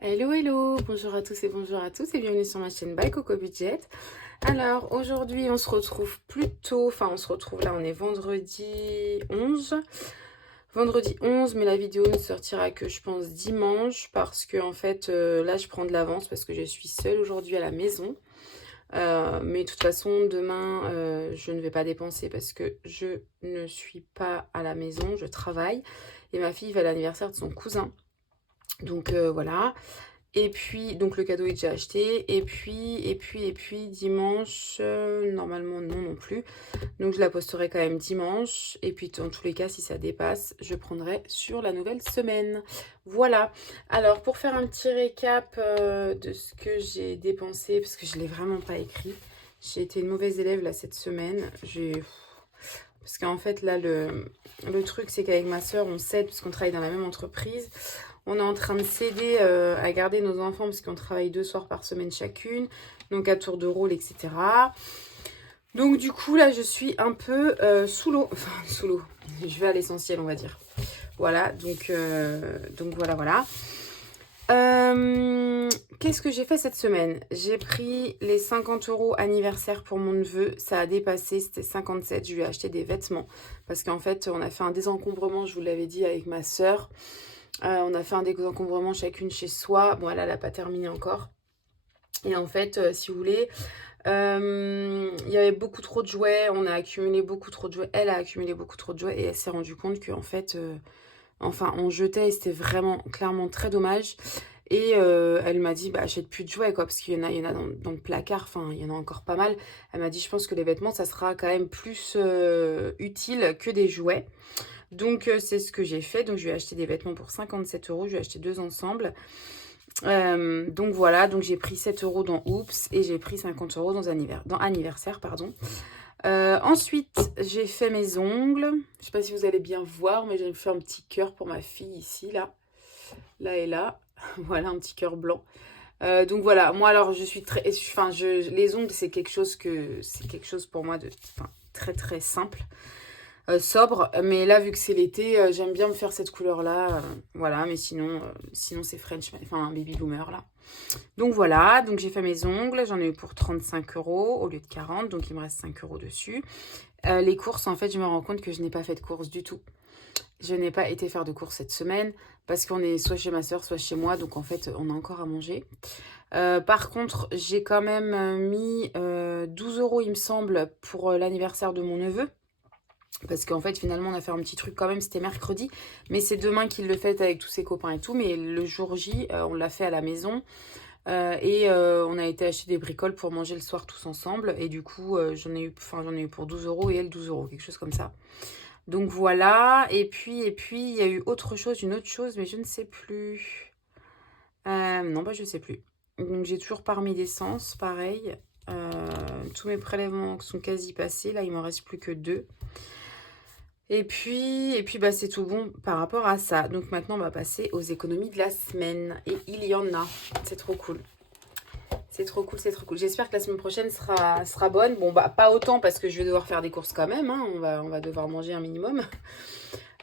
Hello hello, bonjour à tous et bienvenue sur ma chaîne by Coco Budget. Alors aujourd'hui on se retrouve on se retrouve là, on est vendredi 11. Vendredi 11, mais la vidéo ne sortira que je pense dimanche parce que en fait là je prends de l'avance parce que je suis seule aujourd'hui à la maison. Mais de toute façon demain je ne vais pas dépenser parce que je ne suis pas à la maison, je travaille et ma fille va à l'anniversaire de son cousin. Donc voilà. Et puis, donc le cadeau est déjà acheté. Et puis, dimanche, normalement non plus. Donc je la posterai quand même dimanche. Et puis dans tous les cas, si ça dépasse, je prendrai sur la nouvelle semaine. Voilà. Alors pour faire un petit récap de ce que j'ai dépensé, parce que je ne l'ai vraiment pas écrit. J'ai été une mauvaise élève là cette semaine. Parce qu'en fait là, le truc c'est qu'avec ma soeur, on s'aide parce qu'on travaille dans la même entreprise. On est en train de s'aider à garder nos enfants parce qu'on travaille 2 soirs par semaine chacune. Donc à tour de rôle, etc. Donc du coup, là, je suis un peu sous l'eau. Enfin, sous l'eau. Je vais à l'essentiel, on va dire. Voilà, donc voilà. Qu'est-ce que j'ai fait cette semaine? J'ai pris les 50 € anniversaire pour mon neveu. Ça a dépassé, c'était 57. Je lui ai acheté des vêtements. Parce qu'en fait, on a fait un désencombrement, je vous l'avais dit, avec ma soeur. On a fait un désencombrement chacune chez soi. Bon, elle n'a pas terminé encore. Et en fait, si vous voulez, il y avait beaucoup trop de jouets. On a accumulé beaucoup trop de jouets. Elle a accumulé beaucoup trop de jouets. Et elle s'est rendue compte qu'en fait, on jetait et c'était vraiment, clairement très dommage. Et elle m'a dit, bah, achète plus de jouets, quoi, parce qu'il y en a dans le placard. Enfin, il y en a encore pas mal. Elle m'a dit, je pense que les vêtements, ça sera quand même plus utile que des jouets. Donc c'est ce que j'ai fait. Donc je lui ai acheté des vêtements pour 57 €. Je lui ai acheté 2 ensemble. Donc voilà, donc j'ai pris 7 € dans Oops et j'ai pris 50 € dans anniversaire, pardon. Ensuite, j'ai fait mes ongles. Je sais pas si vous allez bien voir, mais j'ai fait un petit cœur pour ma fille ici, là. Là et là. Voilà, un petit cœur blanc. Donc voilà, moi alors je suis très... Enfin, les ongles, c'est quelque chose pour moi de très très simple. Sobre, mais là vu que c'est l'été, j'aime bien me faire cette couleur là, voilà, mais sinon c'est French, enfin baby boomer là. Donc voilà, donc j'ai fait mes ongles, j'en ai eu pour 35 € au lieu de 40, donc il me reste 5 € dessus. Les courses, en fait, je me rends compte que je n'ai pas fait de courses du tout. Je n'ai pas été faire de courses cette semaine parce qu'on est soit chez ma soeur, soit chez moi, donc en fait on a encore à manger. Par contre, j'ai quand même mis 12 € il me semble pour l'anniversaire de mon neveu. Parce qu'en fait, finalement, on a fait un petit truc quand même, c'était mercredi. Mais c'est demain qu'il le fait avec tous ses copains et tout. Mais le jour J, on l'a fait à la maison. On a été acheter des bricoles pour manger le soir tous ensemble. Et du coup, j'en ai eu pour 12 € et elle 12 €, quelque chose comme ça. Donc voilà. Et puis, il y a eu une autre chose, mais je ne sais plus. Non, bah je sais plus. Donc j'ai toujours pas remis d'essence, pareil. Tous mes prélèvements sont quasi passés. Là, il m'en reste plus que 2. Et puis bah, c'est tout bon par rapport à ça. Donc maintenant, on va passer aux économies de la semaine. Et il y en a. C'est trop cool. C'est trop cool, c'est trop cool. J'espère que la semaine prochaine sera bonne. Bon, bah pas autant parce que je vais devoir faire des courses quand même. Hein. On va devoir manger un minimum.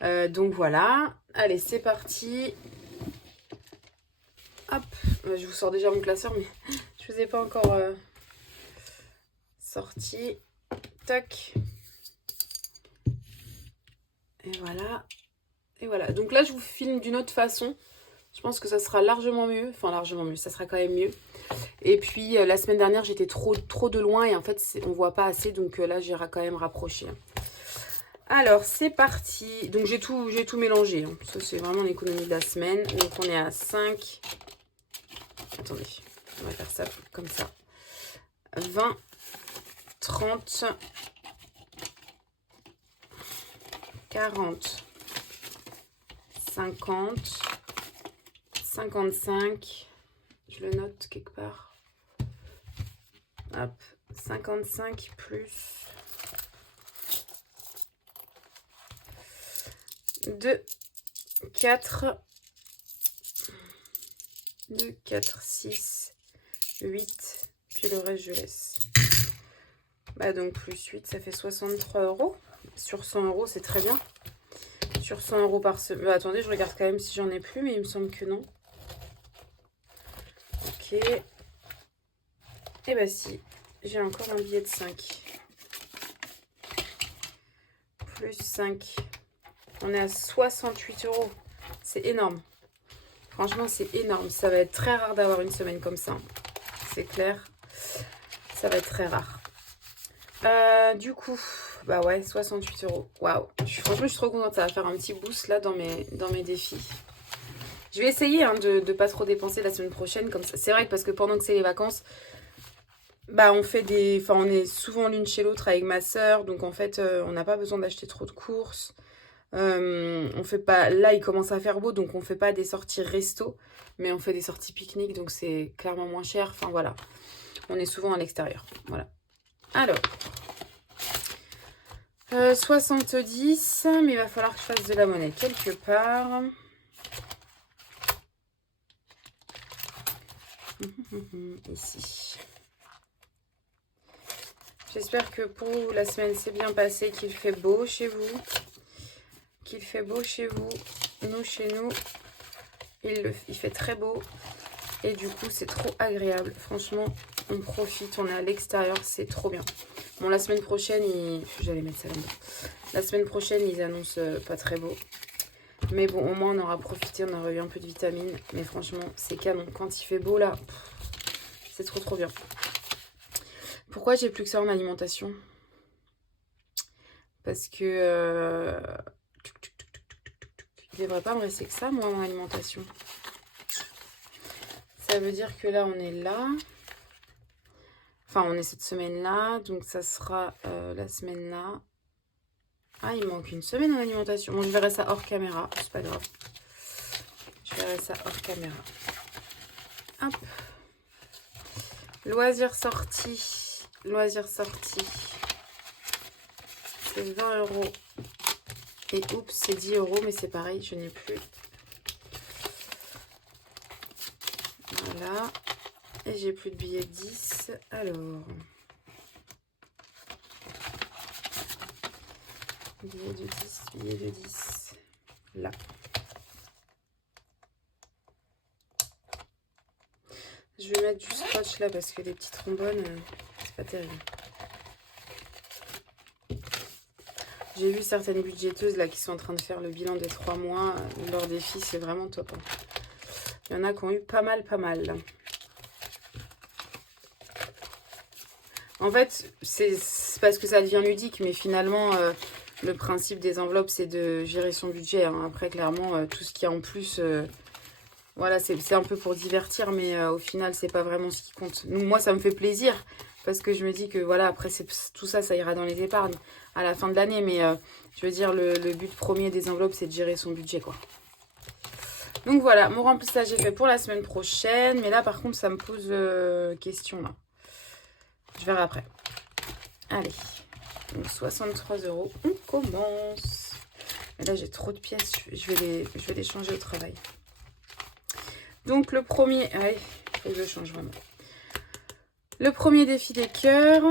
Donc voilà. Allez, c'est parti. Hop. Je vous sors déjà mon classeur, mais je vous ai pas encore sorti. Tac. Et voilà. Et voilà. Donc là, je vous filme d'une autre façon. Je pense que ça sera largement mieux. Enfin, largement mieux. Ça sera quand même mieux. Et puis, la semaine dernière, j'étais trop de loin. Et en fait, on voit pas assez. Donc là, j'ai quand même rapproché. Alors, c'est parti. Donc, j'ai tout mélangé. Hein. Ça, c'est vraiment l'économie de la semaine. Donc, on est à 5. Attendez. On va faire ça comme ça. 20, 30, 40, 50, 55, je le note quelque part. Hop, 55 plus 2, 4, 6, 8, puis le reste je laisse. Bah donc plus 8, ça fait 63 €. Sur 100 €, c'est très bien. sur 100 € par semaine. Bah, attendez, je regarde quand même si j'en ai plus, mais il me semble que non. Ok. Et bah si, j'ai encore un billet de 5. Plus 5. On est à 68 €. C'est énorme. Franchement, c'est énorme. Ça va être très rare d'avoir une semaine comme ça. C'est clair. Ça va être très rare. Du coup, bah ouais, 68 €. Waouh. Franchement, je suis trop contente. Ça va faire un petit boost là dans mes défis. Je vais essayer hein, de ne pas trop dépenser la semaine prochaine. Comme ça. C'est vrai que parce que pendant que c'est les vacances, bah on fait des. Enfin, on est souvent l'une chez l'autre avec ma soeur. Donc en fait, on n'a pas besoin d'acheter trop de courses. On fait pas. Là, il commence à faire beau, donc on fait pas des sorties resto, mais on fait des sorties pique-nique, donc c'est clairement moins cher. Enfin voilà. On est souvent à l'extérieur. Voilà. Alors. 70, mais il va falloir que je fasse de la monnaie quelque part. Ici. J'espère que pour vous, la semaine s'est bien passée, qu'il fait beau chez vous. Qu'il fait beau chez vous. Nous, chez nous, il fait très beau. Et du coup, c'est trop agréable. Franchement, on profite, on est à l'extérieur, c'est trop bien. Bon, la semaine prochaine, j'allais mettre ça là-dedans. La semaine prochaine, ils annoncent pas très beau. Mais bon, au moins, on aura profité, on aura eu un peu de vitamines. Mais franchement, c'est canon. Quand il fait beau, là, c'est trop, trop bien. Pourquoi j'ai plus que ça en alimentation? Parce que... il devrait pas me rester que ça, moi, en alimentation. Ça veut dire que là, on est là. Enfin, on est cette semaine-là. Donc, ça sera la semaine-là. Ah, il manque une semaine en alimentation. Bon, je verrai ça hors caméra. C'est pas grave. Je verrai ça hors caméra. Hop. Loisirs sortis. Loisirs sortis. C'est 20 €. Et oups, c'est 10 €. Mais c'est pareil, je n'ai plus. Voilà. Et j'ai plus de billets 10. Alors. Billet de 10, billet de 10. Là. Je vais mettre du scotch là parce que les petites trombones, c'est pas terrible. J'ai vu certaines budgéteuses là qui sont en train de faire le bilan des 3 mois. Leur défi, c'est vraiment top. Hein. Il y en a qui ont eu pas mal. En fait, c'est parce que ça devient ludique, mais finalement, le principe des enveloppes, c'est de gérer son budget. Hein. Après, clairement, tout ce qu'il y a en plus, voilà, c'est un peu pour divertir, mais au final, c'est pas vraiment ce qui compte. Moi, ça me fait plaisir, parce que je me dis que, voilà, après, tout ça, ça ira dans les épargnes à la fin de l'année. Mais je veux dire, le but premier des enveloppes, c'est de gérer son budget, quoi. Donc voilà, mon remplissage est fait pour la semaine prochaine. Mais là, par contre, ça me pose question, là. Je verrai après. Allez, donc 63 €. On commence. Mais là, j'ai trop de pièces. Je vais les changer au travail. Donc, le premier... Allez, il faut que je change vraiment. Le premier défi des cœurs.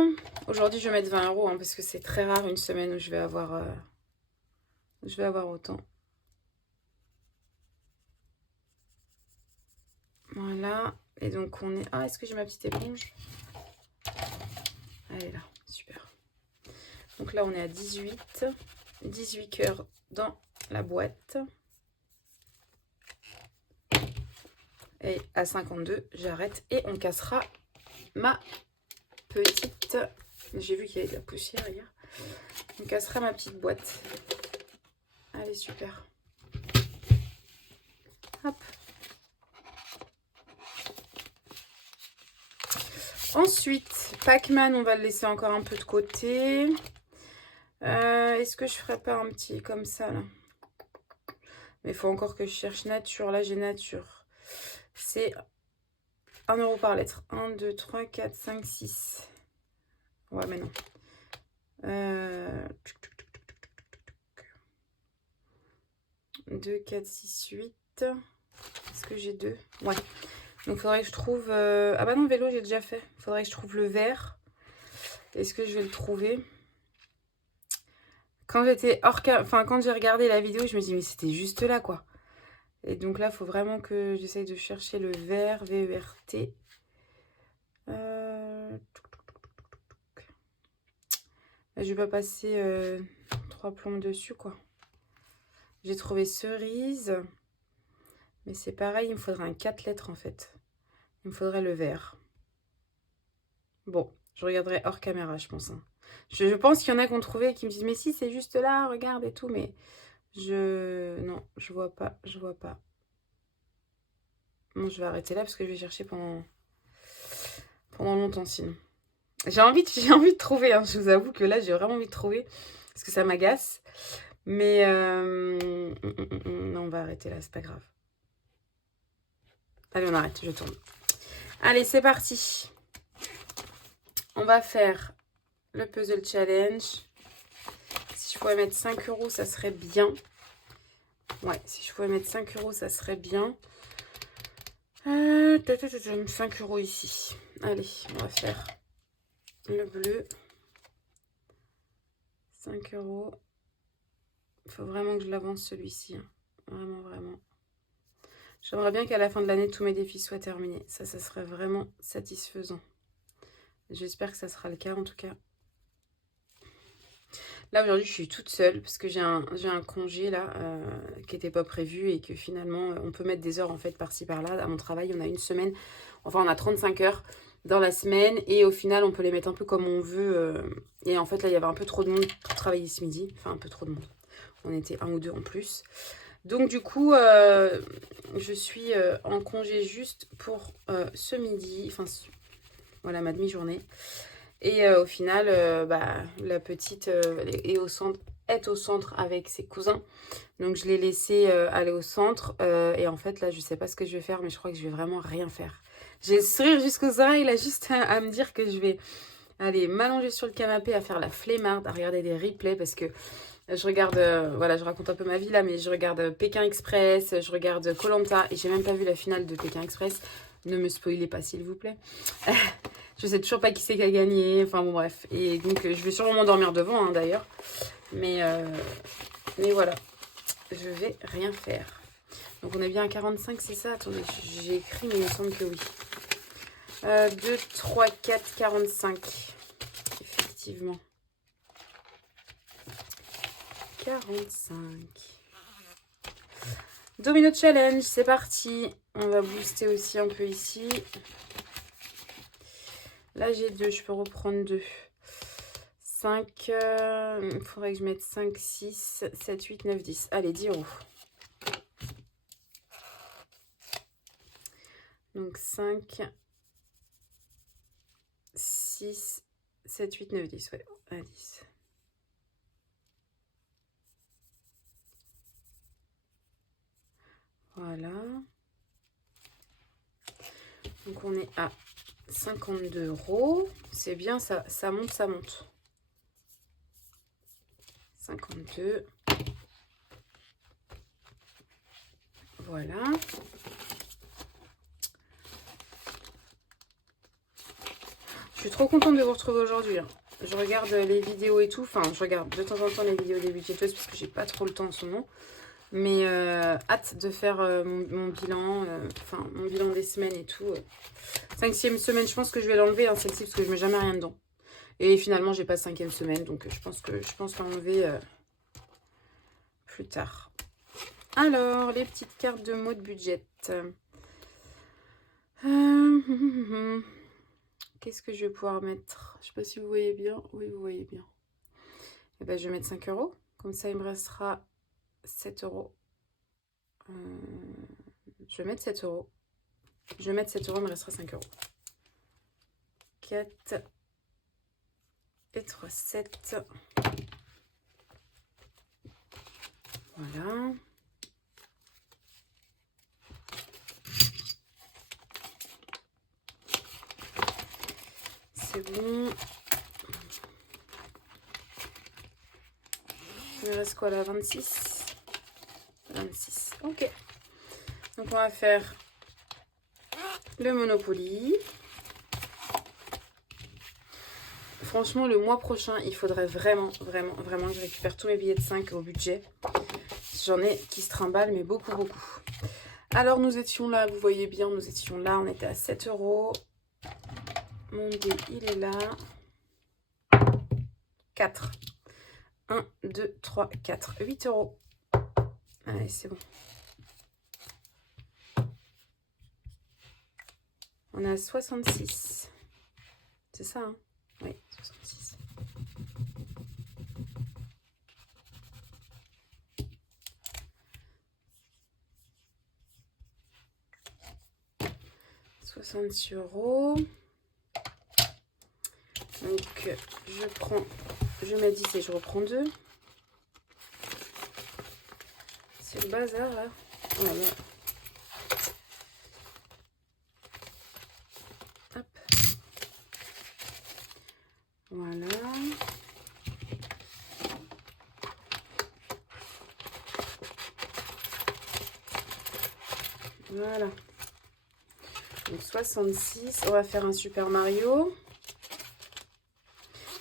Aujourd'hui, je vais mettre 20 € hein, parce que c'est très rare une semaine où je vais avoir autant. Voilà. Et donc, on est... Ah, est-ce que j'ai ma petite éponge? Elle est là. Super. Donc là, on est à 18. 18 cœurs dans la boîte. Et à 52, j'arrête. Et on cassera ma petite... J'ai vu qu'il y avait de la poussière hier. On cassera ma petite boîte. Allez, super. Hop. Ensuite, Pac-Man, on va le laisser encore un peu de côté. Est-ce que je ferais pas un petit comme ça, là? Mais il faut encore que je cherche nature. Là, j'ai nature. C'est 1 € par lettre. 1, 2, 3, 4, 5, 6. Ouais, mais non. 2, 4, 6, 8. Est-ce que j'ai 2? Ouais. Donc, il faudrait que je trouve... Ah bah non, vélo, j'ai déjà fait. Il faudrait que je trouve le vert. Est-ce que je vais le trouver? Quand j'étais quand j'ai regardé la vidéo, je me dis mais c'était juste là quoi. Et donc là, il faut vraiment que j'essaye de chercher le vert, V-E-R-T. Je vais pas passer 3 plombs dessus quoi. J'ai trouvé cerise. Mais c'est pareil, il me faudrait un 4 lettres en fait. Il me faudrait le vert. Bon, je regarderai hors caméra, je pense. Hein. Je pense qu'il y en a qui ont trouvé et qui me disent, mais si, c'est juste là, regarde et tout. Mais non, je vois pas, je vois pas. Bon, je vais arrêter là parce que je vais chercher pendant longtemps sinon. J'ai envie de trouver, hein. Je vous avoue que là, j'ai vraiment envie de trouver parce que ça m'agace. Mais non, on va arrêter là, c'est pas grave. Allez, on arrête, je tourne. Allez, c'est parti. On va faire le puzzle challenge. Si je pouvais mettre 5 €, ça serait bien. Ouais, si je pouvais mettre 5 €, ça serait bien. 5 € ici. Allez, on va faire le bleu. 5 €. Il faut vraiment que je l'avance celui-ci. Hein. Vraiment, vraiment. J'aimerais bien qu'à la fin de l'année, tous mes défis soient terminés. Ça serait vraiment satisfaisant. J'espère que ça sera le cas en tout cas. Là aujourd'hui je suis toute seule parce que j'ai un congé là qui n'était pas prévu et que finalement on peut mettre des heures en fait par-ci par-là. À mon travail on a une semaine, enfin on a 35 heures dans la semaine et au final on peut les mettre un peu comme on veut. Et en fait là il y avait un peu trop de monde pour travailler ce midi, enfin un peu trop de monde. On était un ou deux en plus. Donc du coup je suis en congé juste pour ce midi, enfin voilà ma demi-journée. Et au final, la petite est au centre avec ses cousins. Donc je l'ai laissé aller au centre. Et en fait, là, je sais pas ce que je vais faire, mais je crois que je vais vraiment rien faire. J'ai le sourire jusqu'aux oreilles, là, juste à me dire que je vais aller m'allonger sur le canapé à faire la flemmarde, à regarder des replays parce que je regarde, voilà, je raconte un peu ma vie là, mais je regarde Pékin Express, je regarde koh et j'ai même pas vu la finale de Pékin Express. Ne me spoilez pas, s'il vous plaît. Je sais toujours pas qui c'est qui a gagné. Enfin bon, bref. Et donc, je vais sûrement m'endormir devant, hein, d'ailleurs. Mais voilà. Je vais rien faire. Donc, on est bien à 45, c'est ça? Attendez, j'ai écrit, mais il me semble que oui. 2, 3, 4, 45. Effectivement. 45. Domino Challenge, c'est parti. On va booster aussi un peu ici. Là, j'ai 2, je peux reprendre 2. 5, il faudrait que je mette 5, 6, 7, 8, 9, 10. Allez, 10 €. Donc 5, 6, 7, 8, 9, 10. Ouais, à 10. Voilà. Donc on est à 52 €. C'est bien, ça monte, ça monte. 52. Voilà. Je suis trop contente de vous retrouver aujourd'hui. Hein. Je regarde les vidéos et tout. Enfin, je regarde de temps en temps les vidéos des budgeteuses parce que j'ai pas trop le temps en ce moment. Mais hâte de faire mon bilan, mon bilan des semaines et tout. 5e semaine, je pense que je vais l'enlever, hein, celle-ci, parce que je mets jamais rien dedans. Et finalement, j'ai pas 5e semaine, donc je pense l'enlever plus tard. Alors, les petites cartes de mots de budget. Qu'est-ce que je vais pouvoir mettre? Je sais pas si vous voyez bien. Oui, vous voyez bien. Et ben, je vais mettre 5 €. Comme ça, il me restera 7 €. Je vais mettre 7 €. Je vais mettre 7 €, il me restera 5 €. 4 et 3, 7. Voilà. C'est bon. Il me reste quoi là? 26. 26. Ok. Donc on va faire le Monopoly. Franchement, le mois prochain, il faudrait vraiment que je récupère tous mes billets de 5 au budget. J'en ai qui se trimballent, mais beaucoup. Alors, nous étions là, vous voyez bien, nous étions là. On était à 7 €. Mon dé, il est là. 4. 1, 2, 3, 4. 8 €. Allez, c'est bon. On a 66. C'est ça, hein? Oui, 66. €. Donc, je mets 10 et je reprends 2. C'est le bazar, là. Voilà. Hop. Voilà. Voilà. Donc 66. On va faire un Super Mario.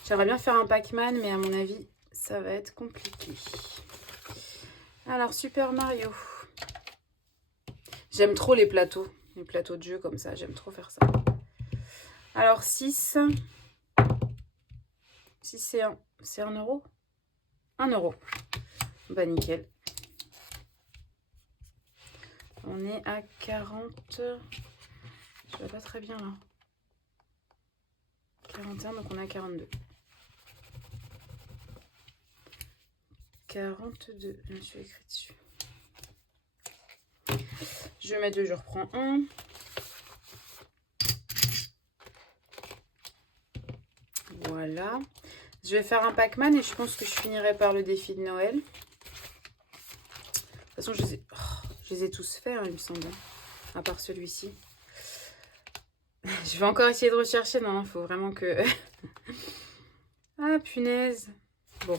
J'aimerais bien faire un Pac-Man, mais à mon avis, ça va être compliqué. Alors, Super Mario. J'aime trop les plateaux de jeu comme ça. J'aime trop faire ça. Alors, 6. 6, c'est 1 €. 1 €. Bah, nickel. On est à 40. Je vois pas très bien là. 41, donc on est à 42. 42, je me suis écrit dessus. Je mets 2, je reprends 1. Voilà. Je vais faire un Pac-Man et je pense que je finirai par le défi de Noël. De toute façon, je les ai tous faits, hein, il me semble. À part celui-ci. Je vais encore essayer de rechercher. Non, il faut vraiment que... Ah, punaise. Bon.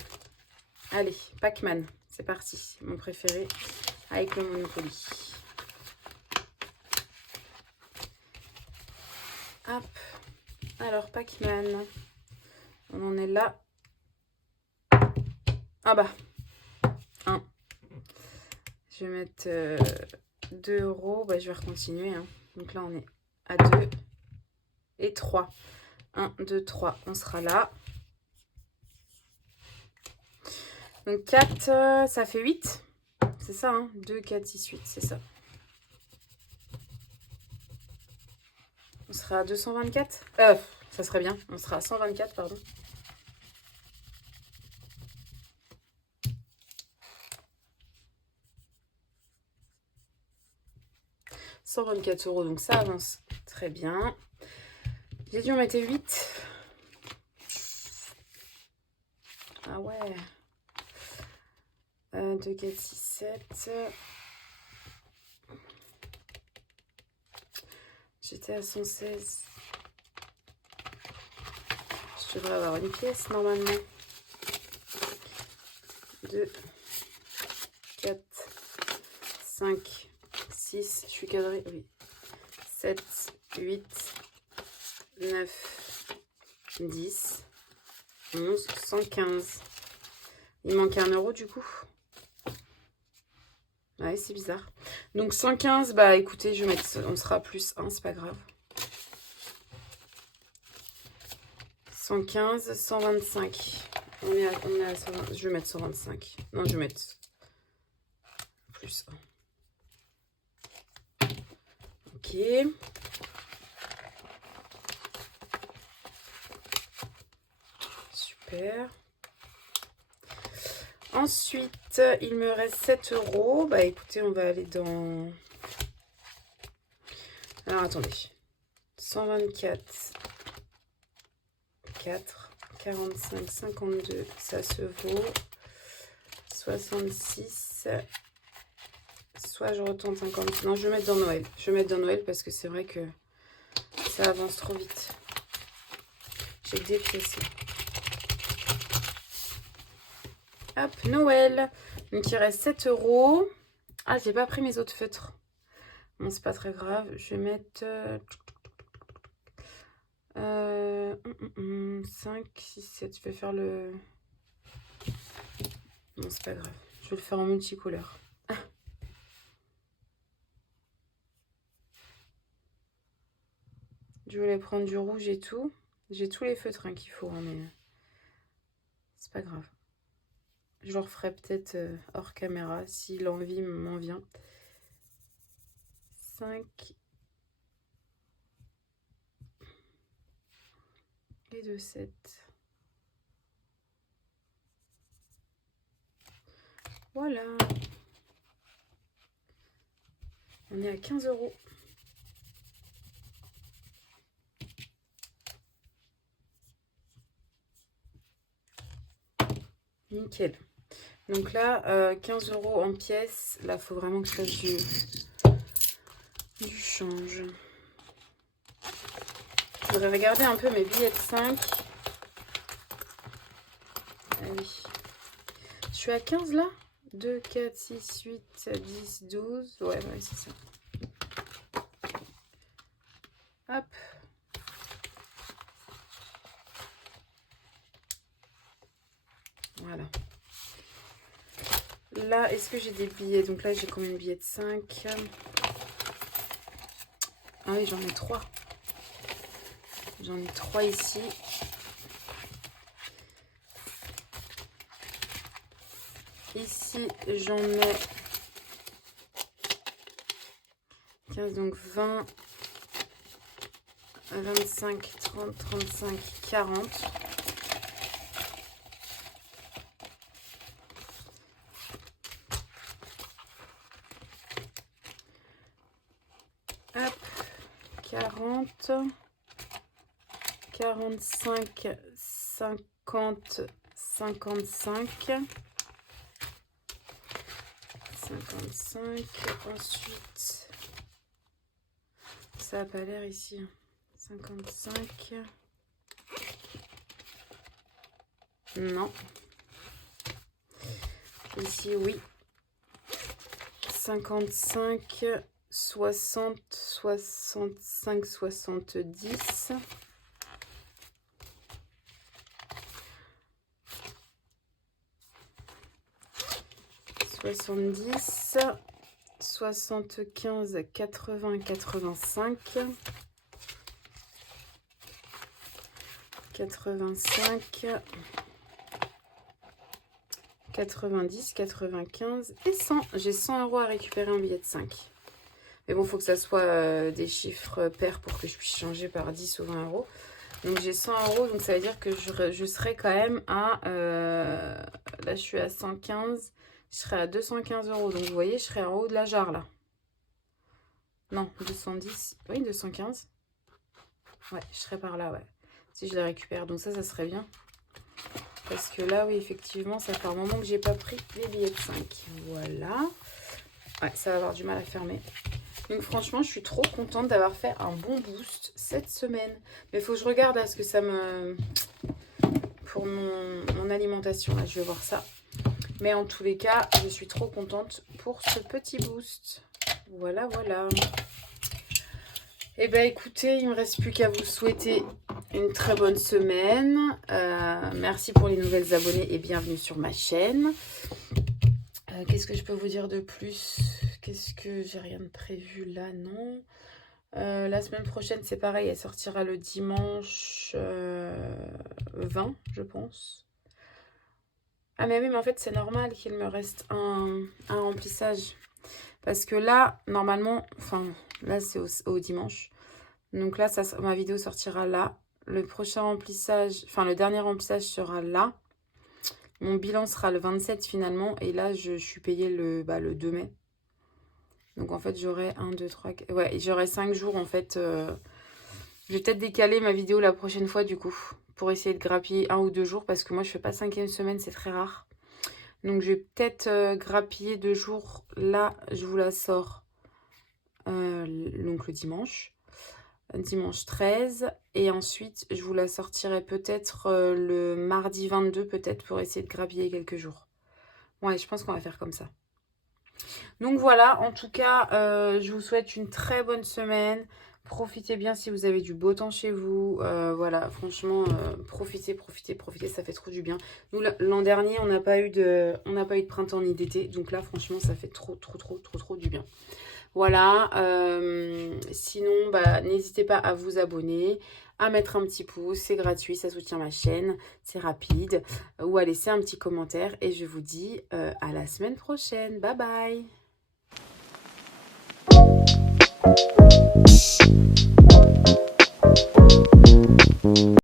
Allez, Pac-Man. C'est parti. Mon préféré avec le Monopoly. Hop. Alors, Pac-Man. On en est là. Ah bah. 1. Je vais mettre 2 €. Bah, je vais recontinuer. Hein. Donc là, on est à 2 et 3. 1, 2, 3. On sera là. Donc 4, ça fait 8. C'est ça, hein? 2, 4, 6, 8. C'est ça. On sera à 224. Ça serait bien. On sera à 124, pardon. « 124 €, donc ça avance très bien. J'ai dû en mettre 8. Ah ouais. 2, 4, 6, 7. J'étais à 116. Je devrais avoir une pièce normalement. 2, 4, 5, 6. Je suis cadrée, oui. 7, 8, 9, 10, 11, 115. Il manque 1 € du coup. Ouais, c'est bizarre. Donc 115, bah écoutez, je vais mettre, on sera plus 1, c'est pas grave. 115, 125. On est à 120, je vais mettre 125. Non, je vais mettre plus 1. Ok. Super. Ensuite, il me reste 7 €. Bah écoutez, on va aller dans... Alors attendez. 124. 4. 45, 52. Ça se vaut. 66. Soit je retourne 50. Non, je vais mettre dans Noël. Je vais mettre dans Noël parce que c'est vrai que ça avance trop vite. J'ai des pièces là. Hop, Noël. Donc il reste 7 €. Ah, j'ai pas pris mes autres feutres. Bon, c'est pas très grave. Je vais mettre... 5, 6, 7. Je vais faire le... Non, c'est pas grave. Je vais le faire en multicouleur. Je voulais prendre du rouge et tout. J'ai tous les feutres qu'il faut, hein, mais c'est pas grave. Je le referai peut-être hors caméra si l'envie m'en vient. 5 et 2, 7. Voilà. On est à 15 €. Nickel. Donc là, 15 € en pièces. Là, il faut vraiment que je fasse du change. Je voudrais regarder un peu mes billets de 5. Ah oui. Je suis à 15 là. 2, 4, 6, 8, 10, 12. Ouais, c'est ça. Hop. Voilà. Là, est-ce que j'ai des billets? Donc là, j'ai combien de billets de 5? Ah oui, j'en ai 3. J'en ai 3 ici. Ici, j'en ai 15, donc 20, 25, 30, 35, 40. Hop, 40, 45, 50, 55. 55. Ensuite, ça n'a pas l'air ici. 55. Non. Ici, oui. 55, 60, 65, 70. 70, 75, 80, 85, 85, 90, 95 et 100. J'ai 100 € à récupérer en billet de 5. Mais bon, il faut que ça soit des chiffres pairs pour que je puisse changer par 10 ou 20 €. Donc j'ai 100 €, donc ça veut dire que je serai quand même à... là, je suis à 115. Je serai à 215 €. Donc, vous voyez, je serai en haut de la jarre, là. Non, 210. Oui, 215. Ouais, je serai par là, ouais. Si je la récupère. Donc, ça serait bien. Parce que là, oui, effectivement, ça fait un moment que j'ai pas pris les billets de 5. Voilà. Ouais, ça va avoir du mal à fermer. Donc, franchement, je suis trop contente d'avoir fait un bon boost cette semaine. Mais il faut que je regarde là, ce que ça me... Pour mon alimentation, là, je vais voir ça. Mais en tous les cas, je suis trop contente pour ce petit boost. Voilà, voilà. Eh bien, écoutez, il ne me reste plus qu'à vous souhaiter une très bonne semaine. Merci pour les nouvelles abonnés et bienvenue sur ma chaîne. Qu'est-ce que je peux vous dire de plus? Qu'est-ce que j'ai rien de prévu là? Non. La semaine prochaine, c'est pareil. Elle sortira le dimanche 20, je pense. Ah mais oui, mais en fait, c'est normal qu'il me reste un remplissage. Parce que là, normalement, enfin, là, c'est au dimanche. Donc là, ma vidéo sortira là. Le prochain remplissage, enfin, le dernier remplissage sera là. Mon bilan sera le 27 finalement. Et là, je suis payée le 2 mai. Donc en fait, j'aurai 1, 2, 3, 4... Ouais, j'aurai 5 jours en fait. Je vais peut-être décaler ma vidéo la prochaine fois du coup. Pour essayer de grappiller 1 ou 2 jours. Parce que moi, je fais pas 5e semaine, c'est très rare. Donc je vais peut-être grappiller 2 jours. Là, je vous la sors donc le dimanche 13. Et ensuite, je vous la sortirai peut-être le mardi 22, peut-être pour essayer de grappiller quelques jours. Ouais, je pense qu'on va faire comme ça. Donc voilà, en tout cas, je vous souhaite une très bonne semaine. Profitez bien si vous avez du beau temps chez vous. Voilà, franchement, profitez, ça fait trop du bien. Nous, l'an dernier, on n'a pas eu de printemps ni d'été. Donc là, franchement, ça fait trop du bien. Voilà, sinon, bah, n'hésitez pas à vous abonner, à mettre un petit pouce, c'est gratuit, ça soutient ma chaîne, c'est rapide, ou à laisser un petit commentaire. Et je vous dis à la semaine prochaine. Bye bye.